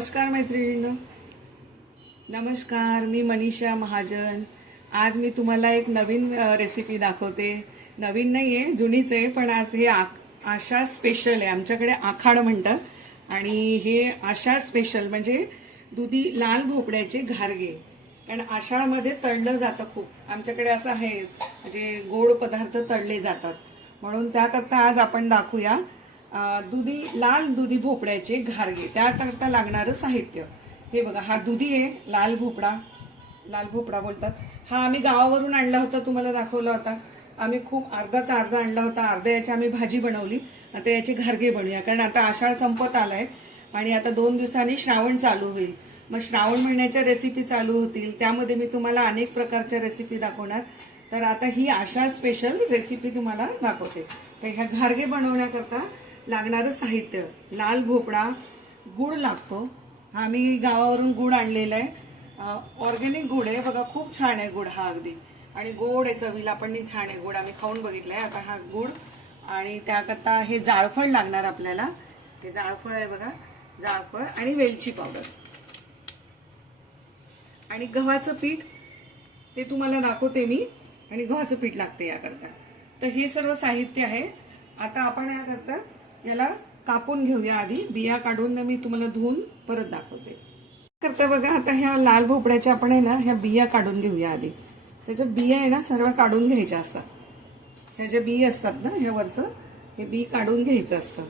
नमस्कार मैत्रिणींनो, नमस्कार. मी मनीषा महाजन. आज मी तुम्हाला एक नवीन रेसिपी दाखवते. नवीन नाही आहे, जुनीच आहे, पण आज हे आषाढ स्पेशल आहे. आमच्याकडे आखाड म्हणतात आणि हे आषाढ स्पेशल म्हणजे दुधी लाल भोपळ्याचे घारगे. कारण आषाढमध्ये तळलं जातं खूप. आमच्याकडे असं आहे म्हणजे गोड पदार्थ तळले जातात, म्हणून त्याकरता आज आपण दाखवूया लाल दुधी भोपळ्याचे घारगे. त्याकरता लागणारं साहित्य हे बघा. हा दुधी आहे, लाल भोपळा बोलतात. हा आम्ही गावावरून आणला होता, तुम्हाला दाखवला होता. आम्ही खूप अर्धा आणला होता. अर्धा याची आम्ही भाजी बनवली. आता याचे घारगे बनवूया, कारण आता आषाढ संपत आलाय आणि आता 2 दिवसांनी श्रावण चालू होईल. मग श्रावण महिन्याच्या रेसिपी चालू होतील, त्यामध्ये मी तुम्हाला अनेक प्रकारच्या रेसिपी दाखवणार. तर आता ही आषाढ स्पेशल रेसिपी तुम्हाला दाखवते. तर ह्या घारगे बनवण्याकरता लागणारं साहित्य: लाल भोपळा, गुळ लागतो. हा मी गावावरून गुळ आणलेला आहे. ऑर्गॅनिक गुळ आहे बघा, खूप छान आहे गुळ हा अगदी. आणि गोड आहे, चवीला पण छान आहे गुळ. आम्ही खाऊन बघितलंय. आता हा गुळ आणि त्याकरता हे जाळफळ लागणार आपल्याला. हे जाळफळ आहे बघा, जाळफळ आणि वेलची पावडर आणि गव्हाचं पीठ, ते तुम्हाला दाखवते मी. आणि गव्हाचं पीठ लागते याकरता. तर हे सर्व साहित्य आहे. आता आपण याकरता याला कापून घेऊया. आधी बिया काढून मी तुम्हाला धुवून परत दाखवते. करता बघा, आता ह्या लाल भोपळ्याच्या आपण आहे ना, ह्या बिया काढून घेऊया आधी. त्याच्या बिया आहे ना सर्व काढून घ्यायच्या असतात. ह्या ज्या बी असतात ना, ह्या वरचं हे बी काढून घ्यायचं असतं.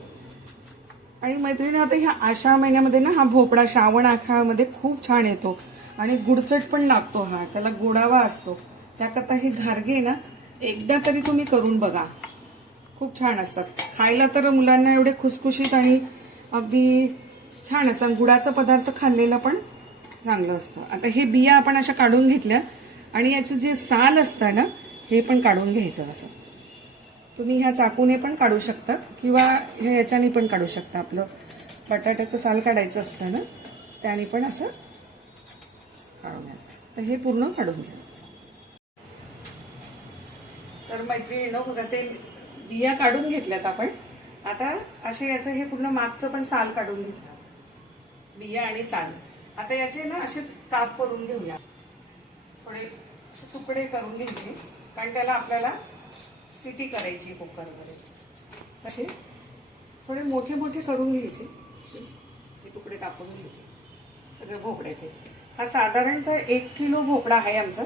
आणि मैत्रिणी, आता ह्या आषाढ महिन्यामध्ये ना हा भोपळा श्रावण आखाड्यामध्ये खूप छान येतो आणि गुडचट पण लागतो. हा त्याला गोडावा असतो. त्याकरता हे घारगे ना एकदा तरी तुम्ही करून बघा, खूप छान असतात. खायला तर मुलांना एवढे खुसखुशीत आणि अगदी छान असतात. गुडाचा पदार्थ खाल्लेला पण चांगलं असतं. आता हे बिया आपण अशा काढून घेतल्या आणि याचं जे साल असतं ना, हे पण काढून घ्यायचं. असं तुम्ही ह्या चाकूने पण काढू शकता किंवा ह्या याच्याने पण काढू शकता. आपलं बटाट्याचं साल काढायचं असतं ना, त्याने पण असं काढून घ्या. तर हे पूर्ण काढून घ्या. तर मैत्रिणींनो बघा, ते बिया काढून घेतल्यात आपण. आता असे याचं हे पूर्ण मागचं पण साल काढून घेतलं, बिया आणि साल. आता याचे ना असे काप करून घेऊया. थोडे तुकडे करून घ्यायचे, कारण त्याला आपल्याला सिटी करायची कुकरमध्ये. असे थोडे मोठे मोठे करून घ्यायचे. हे तुकडे कापून घ्यायचे सगळे भोपळ्याचे. हा साधारणतः 1 किलो भोपळा आहे आमचा,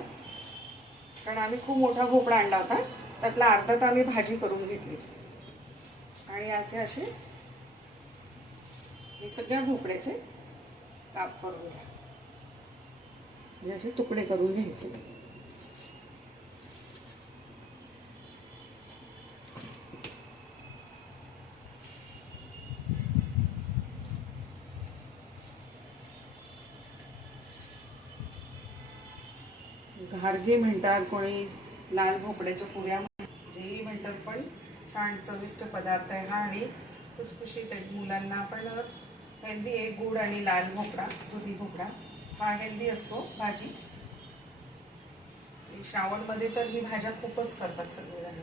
कारण आम्ही खूप मोठा भोपळा आणला होता. त्यातला अर्धा तर आम्ही भाजी करून घेतली. आणि असे हे सगळ्या भोपळ्याचे काप करून घ्या. म्हणजे असे तुकडे करून घ्यायचे. घारगे म्हणतात कोणी, लाल भोपळ्याच्या पुऱ्या जेही म्हणतात, पण छान चविष्ट पदार्थ आहे हा आणि खुसखुशीत आहे. मुलांना पण हेल्दी आहे. गुड आणि लाल भोपळा, दुधी भोपळा हा हेल्दी असतो भाजी. श्रावणमध्ये तर ही भाज्या खूपच करतात सगळेजण.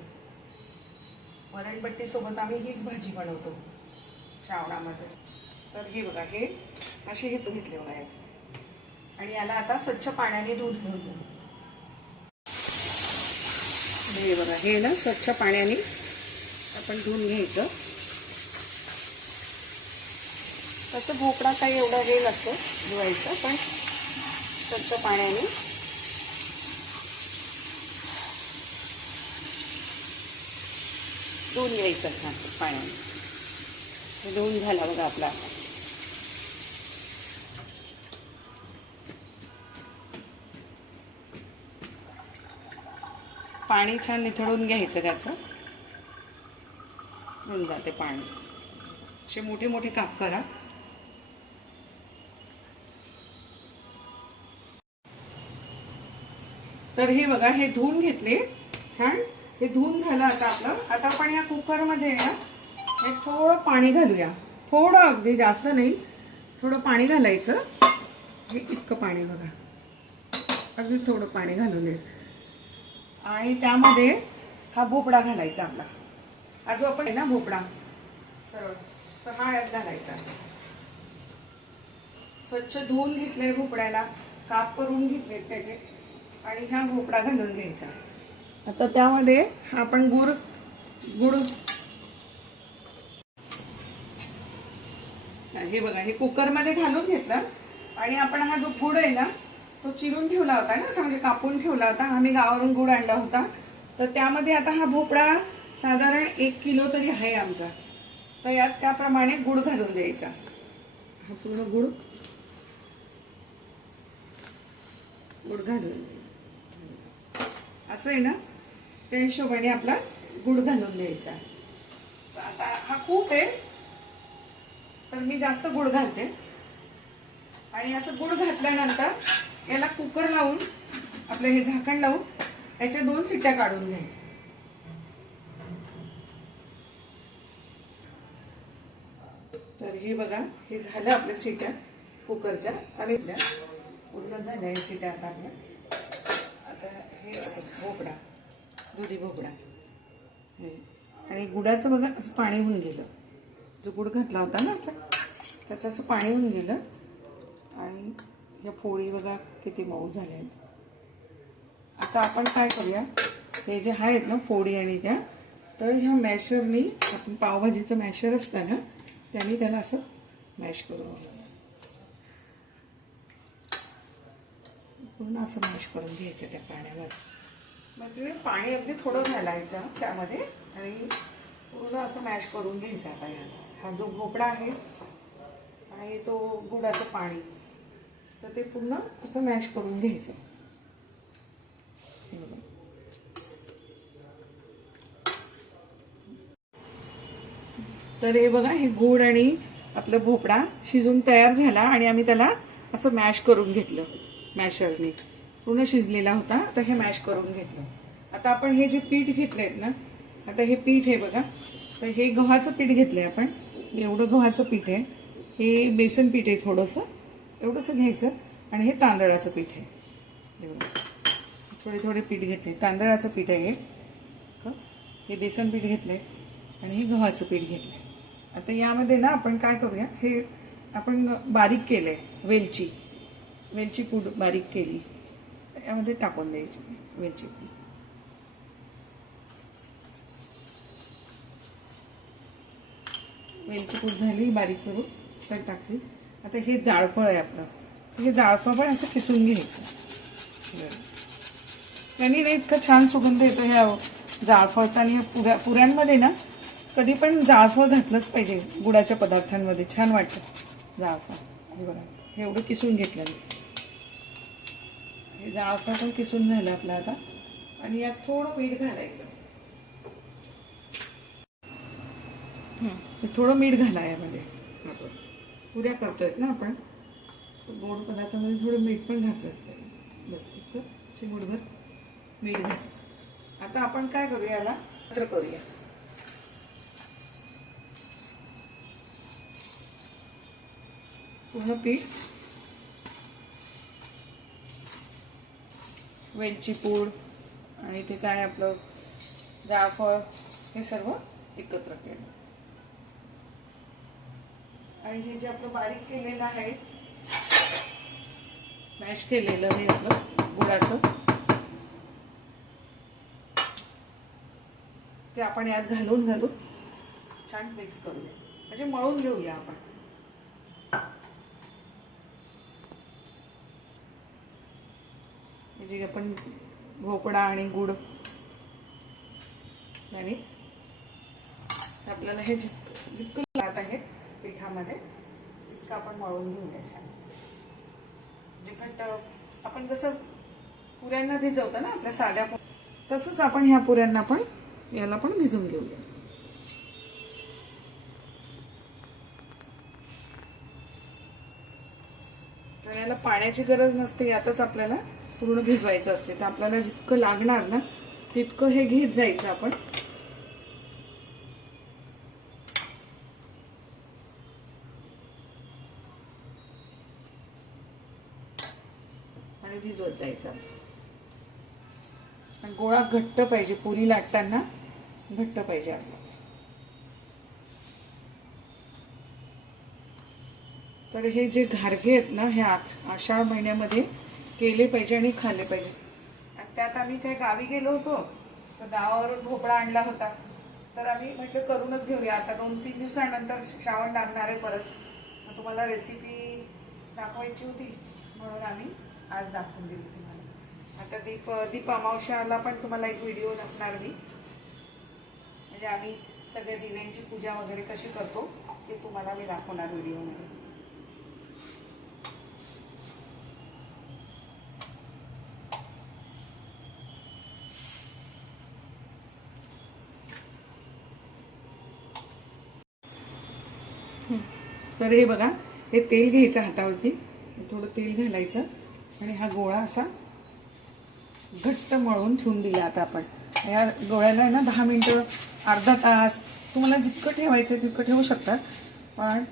वरणबट्टी सोबत आम्ही हीच भाजी बनवतो श्रावणामध्ये. तर हे बघा, हे असे हे घेतले बघा याचे. आणि याला आता स्वच्छ पाण्याने धुवून घेऊ. हे बघा, हे ना स्वच्छ पाण्याने आपण धुवून घ्यायचं. तसं भोपळा काही एवढा हे नसतो धुवायचं, पण स्वच्छ पाण्याने धुवून घ्यायचं पाण्याने. हे धुवून झाला बघा आपला. पाणी छान निथळून घ्यायचं, त्याचं होऊन जाते पाणी. असे मोठे मोठे काप करा. तर हे बघा, हे धुवून घेतले छान. हे धुवून झालं आता आपलं. आता आपण या कुकरमध्ये ना हे थोडं पाणी घालूया. थोडं, अगदी जास्त नाही, थोडं पाणी घालायचं. हे इतकं पाणी बघा, अगदी थोडं पाणी घालून द्यायचं. आणि त्यामध्ये हा भोपळा घालायचा आपला. हा जो आपण आहे ना भोपळा सरळ, तर हा यात घालायचा. स्वच्छ धुवून घेतले भोपळ्याला, काप करून घेतलेत त्याचे आणि हा भोपळा घालून घ्यायचा. आता त्यामध्ये आपण गुड हे बघा, हे कुकरमध्ये घालून घेतलं आणि आपण हा जो गुड आहे ना तो चिरून ठेवला होता ना, असं म्हणजे कापून ठेवला होता. आम्ही गावावरून गुड आणला होता. तर त्यामध्ये आता हा भोपळा साधारण 1 किलो तरी आहे आमचा. तर यात त्याप्रमाणे गुड घालून द्यायचा. हा पूर्ण गुड घालून असं आहे ना, त्या हिशोबाने आपला गुड घालून द्यायचा. आता हा खूप आहे तर मी जास्त गुड घालते. आणि असं गुड घातल्यानंतर याला कुकर लावून, आपलं हे झाकण लावून याच्या 2 शिट्ट्या काढून घ्यायच्या. तर हे बघा, हे झालं आपल्या शिट्ट्या कुकरच्या. आम्ही पूर्ण झाल्या शिट्ट्या आता आपल्या. आता हे भोपळा, दुधी भोपळा आणि गुडाचं बघा असं पाणी होऊन गेलं. जो गुड घातला होता ना आपला त्याचं असं पाणी होऊन गेलं. आणि या फोडी बघा किती मऊ झाल्या आहेत. आता आपण काय करूया, हे जे आहेत ना फोडी आणि त्या, तर ह्या मॅशरनी, आपण पावभाजीचं मॅशर असतं ना त्याने त्याला असं मॅश करून घ्यायचं. पूर्ण असं मॅश करून घ्यायचं त्या पाण्यामध्ये. म्हणजे पाणी अगदी थोडं घालायचं त्यामध्ये आणि पूर्ण असं मॅश करून घ्यायचं. आता हा जो भोपळा आहे आणि तो गुडाचं पाणी, तर ते पूर्ण असं मॅश करून घ्यायचं. तर हे बघा, हे गुड आणि आपला भोपळा शिजून तयार झाला आणि आम्ही त्याला असं मॅश करून घेतलं. मॅशरने पूर्ण शिजलेला होता, तर हे मॅश करून घेतलं. आता आपण हे जे पीठ घेतलंय ना, आता हे पीठ आहे बघा, तर हे गव्हाचं पीठ घेतलंय आपण. एवढं गव्हाचं पीठ आहे. हे बेसन पीठ आहे थोडंसं, एवढंसं घ्यायचं. आणि हे तांदळाचं पीठ आहे. थोडे थोडे पीठ घेतले. तांदळाचं पीठ आहे हे बेसन पीठ घेतलंय आणि हे गव्हाचं पीठ घेतलंय. आता यामध्ये ना आपण काय करूया, हे आपण बारीक केलंय वेलची पूड बारीक केली, यामध्ये टाकून द्यायची वेलची पूड. वेलची पूड झाली बारीक करून तर टाकली. आता हे जाळफळ आहे आपलं, हे जाळफळ पण असं किसून घ्यायचं. त्याने नाही इतकं छान सुगंध येतो ह्या जाळफळचा. आणि पुऱ्यांमध्ये ना कधी पण जाळफळ घातलंच पाहिजे गुडाच्या पदार्थांमध्ये, छान वाटतं जाळफळ. हे बघा, हे एवढं किसून घेतलं मी. हे जाळफळ पण किसून झालं आपलं आता. आणि यात थोडं मीठ घालायचं. थोडं मीठ घाला यामध्ये. आपण पुऱ्या करतोय ना आपण, गोड पदार्थामध्ये थोडं मीठ पण घातलंच पाहिजे. बस इतकं चिमूटभर मीठ घाल. आता आपण काय करूया, याला एकत्र करूया. पूर्ण पीठ, वेलची पूड आणि ते काय आपलं जायफळ, हे सर्व एकत्र केलं. आणि हे जे आपलं बारीक केलेलं आहे, मॅश केलेलं हे आपलं गुळाचं, ते आपण यात घालून छान मिक्स करूया. म्हणजे मळून घेऊया आपण. जे आपण भोपळा आणि गुड आणि आपल्याला हे जितकं लागत आहे पिठामध्ये तितकं आपण मळून घेऊया छान. जिकट आपण जसं पुऱ्यांना भिजवतो ना आपल्या साध्या, तसंच आपण ह्या पुऱ्यांना पण याला पण भिजवून घेऊया. तर याला पाण्याची गरज नसते, यातच आपल्याला पूर्ण भिजवायचं असते. तर आपल्याला जितकं लागणार ना तितकं हे घेत जायचं आपण. आणि भिजवत जायचं. गोळा घट्ट पाहिजे, पुरी लाटताना घट्ट पाहिजे आपला. तर हे जे घारगे आहेत ना, हे आषाढ महिन्यामध्ये केले पाहिजे आणि खाल्ले पाहिजे. आणि त्यात आम्ही काही गावी गेलो होतो, तर गावावरून भोपळा आणला होता. तर आम्ही म्हटलं करूनच घेऊया. आता 2-3 दिवसानंतर श्रावण लागणार आहे परत. मग तुम्हाला रेसिपी दाखवायची होती म्हणून आम्ही आज दाखवून दिली तुम्हाला. आता दीप अमावस्याला पण तुम्हाला एक व्हिडिओ टाकणार मी, म्हणजे आम्ही सगळ्या दिव्यांची पूजा वगैरे कशी करतो ते तुम्हाला मी दाखवणार व्हिडिओमध्ये. तर हे बघा, हे तेल घ्यायचं हातावरती, थोडं तेल घालायचं आणि हा गोळा असा घट्ट मळून ठेवून दिला. आता आपण या गोळ्याला आहे ना 10 मिनटं, अर्धा तास तुम्हाला जितकं ठेवायचं तितकं ठेवू शकतात, पण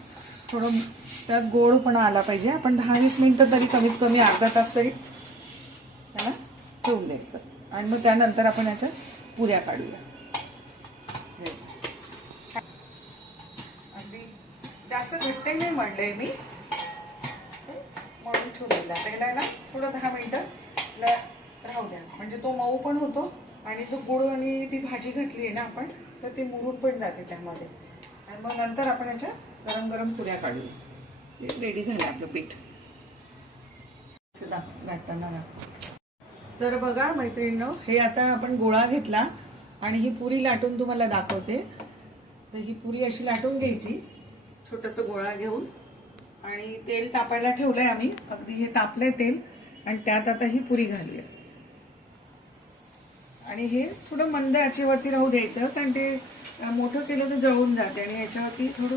थोडं त्यात गोडपणा आला पाहिजे. आपण 10-20 मिनटं तरी, कमीत कमी अर्धा तास तरी त्याला ठेवून द्यायचं. आणि मग त्यानंतर आपण याच्या पुऱ्या काढूया. अगदी जास्त घट्ट नाही मळलंय मी, मळून ठेवलेला. त्याला ना थोडं 10 मिनटं राहू द्या, म्हणजे तो मऊ पण होतो आणि जो गुळ आणि ती भाजी घातली आहे ना आपण, तर ते मुरून पण जाते त्यामध्ये. आणि मग नंतर आपण याच्या गरम गरम पुऱ्या काढूया. रेडी झालं आपलं पीठ. लाटताना दाखव. तर बघा मैत्रिणींनो, हे आता आपण गोळा घेतला आणि ही पुरी लाटून तुम्हाला दाखवते. तर ही पुरी अशी लाटून घ्यायची, छोटंसं गोळा घेऊन, आणि तेल तापायला ठेवलंय आम्ही. अगदी हे तापलंय तेल, आणि त्यात आता ही पुरी घालूया. आणि हे थोडं मंद आचेवरती राहू द्यायचं, कारण ते मोठं केलं तर जळून जाते. आणि याच्यावरती थोडं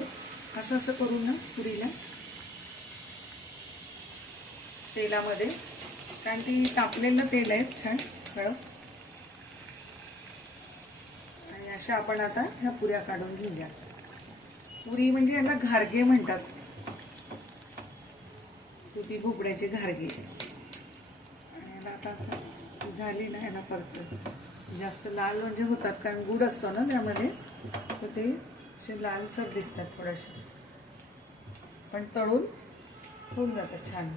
असं असं करून ना पुरीला तेलामध्ये, कारण ती तापलेलं तेल आहे छान कडक. आणि अशा आपण आता ह्या पुऱ्या काढून घेऊया. पुरी म्हणजे याला घारगे म्हणतात, दुधी भोपळ्याचे घारगे. आणि याला आता असं झाली ना, याला परत जास्त लाल म्हणजे होतात, कारण गुड असतो ना त्यामध्ये, तर ते असे लालसर दिसतात थोडेसे, पण तळून होऊन जातात छान.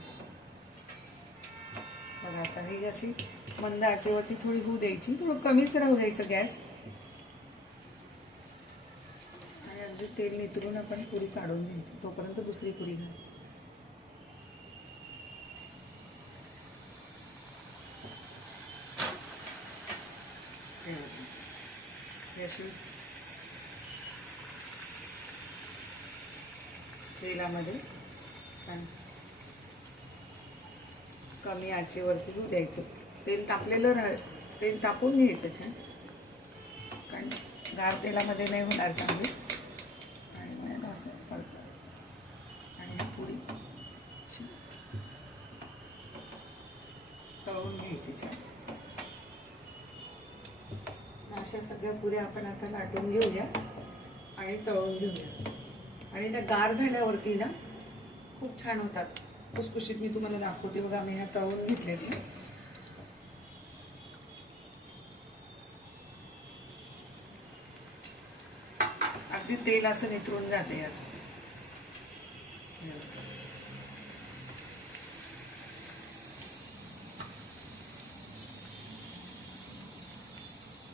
बघा आता ही अशी मंद आचेवरती थोडी होऊ द्यायची, थोडं कमीच राहू द्यायचं गॅस. आणि अगदी तेल नितरून आपण पुरी काढून घ्यायची, तोपर्यंत दुसरी पुरी घाल. अशी तेलामध्ये छान कमी आचेवरती होऊ द्यायचं. तेल तापलेलं तेल तापून घ्यायचं छान, कारण गार तेलामध्ये नाही होणार चांगली. आणि मग असं परत आणि पुरी तळून घ्यायची छान. अशा सगळ्या पुऱ्या आपण आता लाटून घेऊया आणि तळून घेऊया. आणि त्या गार झाल्यावरती ना खूप छान होतात, खुसखुशीत. मी तुम्हाला दाखवते बघा, मी ह्या तळून घेतलेत ना. अगदी तेल असं नितरून जाते याचं.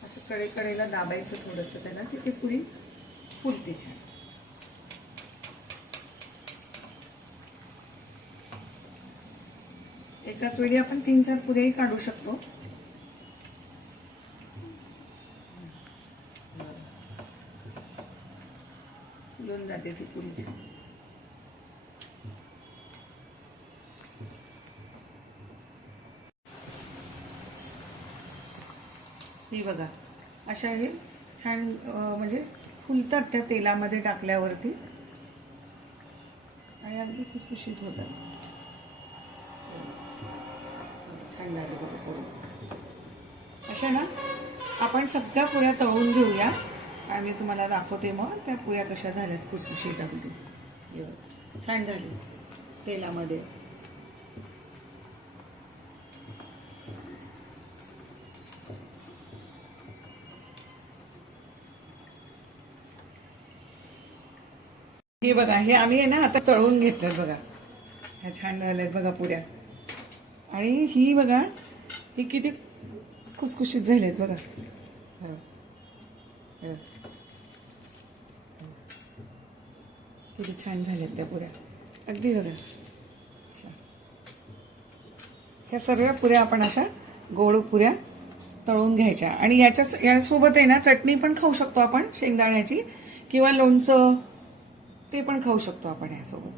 असं कडेला दाबायचं थोडंसं त्याला, तिथे पुरी फुलते छान. एकाच वेळी आपण 3-4 पुऱ्याही काढू शकतो. फुलून जाते ती पुरी. ही बघा, अशा हे छान म्हणजे फुलतात त्या तेलामध्ये टाकल्यावरती, आणि अगदी खुसखुशीत होतात. छान झाले बघा. अशा ना आपण सगळ्या पुऱ्या तळून घेऊया, आणि मी तुम्हाला दाखवते मग त्या पुऱ्या कशा झाल्यात खुसखुशीत. अगदी छान झाली तेलामध्ये. हे बघा, हे आम्ही आहे ना आता तळून घेतलं बघा. ह्या छान झाल्यात बघा पुऱ्या. आणि ही बघा, ही किती खुसखुशीत झालेत बघा. हो. हो. किती छान झाल्यात त्या पुऱ्या अगदी बघा. ह्या सर्व पुऱ्या आपण अशा गोड पुऱ्या तळून घ्यायच्या. आणि यासोबत आहे ना चटणी पण खाऊ शकतो आपण शेंगदाण्याची, किंवा लोणचं ते पण खाऊ शकतो आपण यासोबत.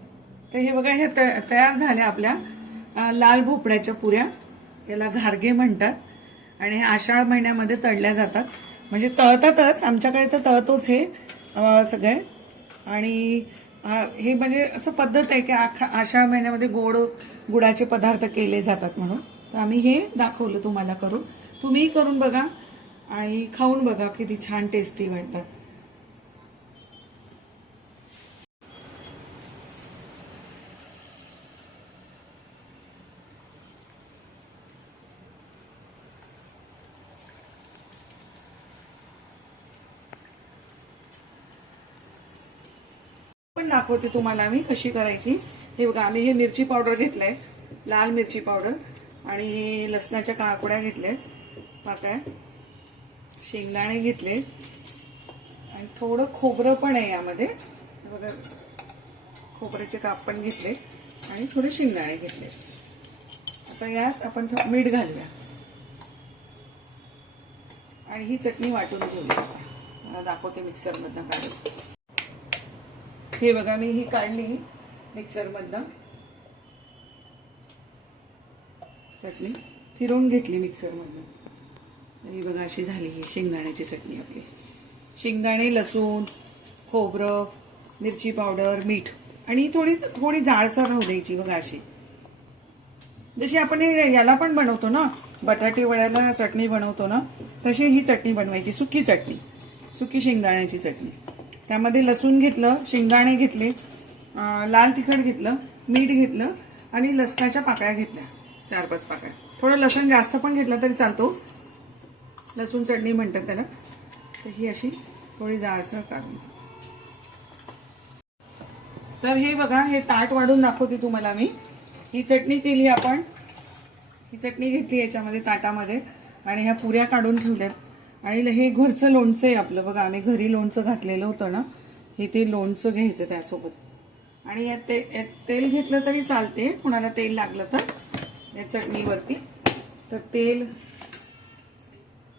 तर हे बघा, हे तयार झाल्या आपल्या लाल भोपळ्याच्या पुऱ्या. याला घारगे म्हणतात आणि आषाढ महिन्यामध्ये तळल्या जातात. म्हणजे तळतातच, आमच्याकडे तर तळतोच हे सगळे. आणि हे म्हणजे असं पद्धत आहे की आषाढ महिन्यामध्ये गुडाचे पदार्थ केले जातात म्हणून. तर आम्ही हे दाखवलं तुम्हाला करून. तुम्हीही करून बघा आणि खाऊन बघा, किती छान टेस्टी वाटतात. पण दाखवते तुम्हाला मी कशी करायची. हे बघा, आम्ही हे मिरची पावडर घेतलंय, लाल मिरची पावडर, आणि लसणाच्या काकड्या घेतल्या पाकळ्या, शेंगदाणे घेतले, आणि थोडं खोबरं पण आहे यामध्ये बघा. खोबऱ्याचे काप पण घेतले आणि थोडे शेंगदाणे घेतले. आता यात आपण मीठ घालूया आणि ही चटणी वाटून घेऊया. दाखवते मिक्सरमधनं काढून. हे बघा, मी ही काढली मिक्सरमधनं, चटणी फिरवून घेतली मिक्सरमधनं. ही बघा, अशी झाली ही शेंगदाण्याची चटणी आपली. शेंगदाणे, लसूण, खोबरं, मिरची पावडर, मीठ, आणि थोडी जाडसर होऊ द्यायची बघा. अशी जशी आपण याला पण बनवतो ना, बटाटे वड्याला चटणी बनवतो ना, तशी ही चटणी बनवायची. सुकी शेंगदाण्याची चटणी. त्यामध्ये लसूण घेतलं, शेंगदाणे घेतले, लाल तिखट घेतलं, मीठ घेतलं, आणि लसणाच्या पाकळ्या घेतल्या 4-5 पाकळ्या. थोडं लसूण जास्त पण घेतलं तरी चालतो, लसूण चटणी म्हणतात त्याला. तर ही अशी थोडी जाडसर काढून. तर हे बघा, हे ताट वाढून दाखवते तुम्हाला मी. ही चटणी केली आपण, ही चटणी घेतली याच्यामध्ये ताटामध्ये, आणि ह्या पुऱ्या काढून ठेवल्यात. आणि हे घरचं लोणचं आहे आपलं बघा. आम्ही घरी लोणचं घातलेलं होतं ना, हे ते लोणचं घ्यायचं त्यासोबत. आणि यात तेल घेतलं तरी चालते, कुणाला तेल लागलं तर या चटणीवरती. तर तेल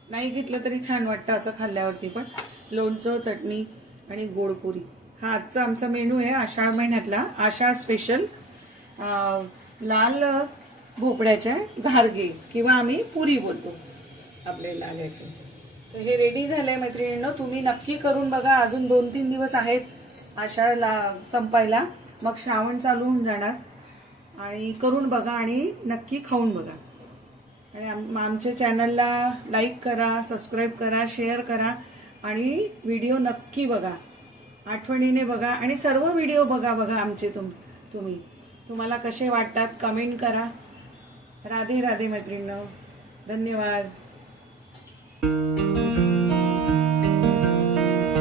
नाही घेतलं तरी छान वाटतं असं खाल्ल्यावरती पण. लोणचं, चटणी आणि गोडपुरी हा आजचा आमचा मेनू आहे आषाढ महिन्यातला. आषाढ स्पेशल लाल भोपळ्याच्या घारगे, किंवा आम्ही पुरी बोलतो आपले लाल्याचे. तर हे रेडी झालंय मैत्रिणींनो, तुम्ही नक्की करून बघा. अजून 2-3 दिवस आहेत आषाढ संपायला, मग श्रावण चालू होऊन जाणार. आणि करून बघा आणि नक्की खाऊन बघा. आणि आमच्या चॅनलला लाईक करा, सबस्क्राईब करा, शेअर करा, आणि व्हिडिओ नक्की बघा, आठवणीने बघा. आणि सर्व व्हिडिओ बघा आमचे. तुम्हाला कसे वाटतात कमेंट करा. राधे राधे मैत्रिणींनो, धन्यवाद.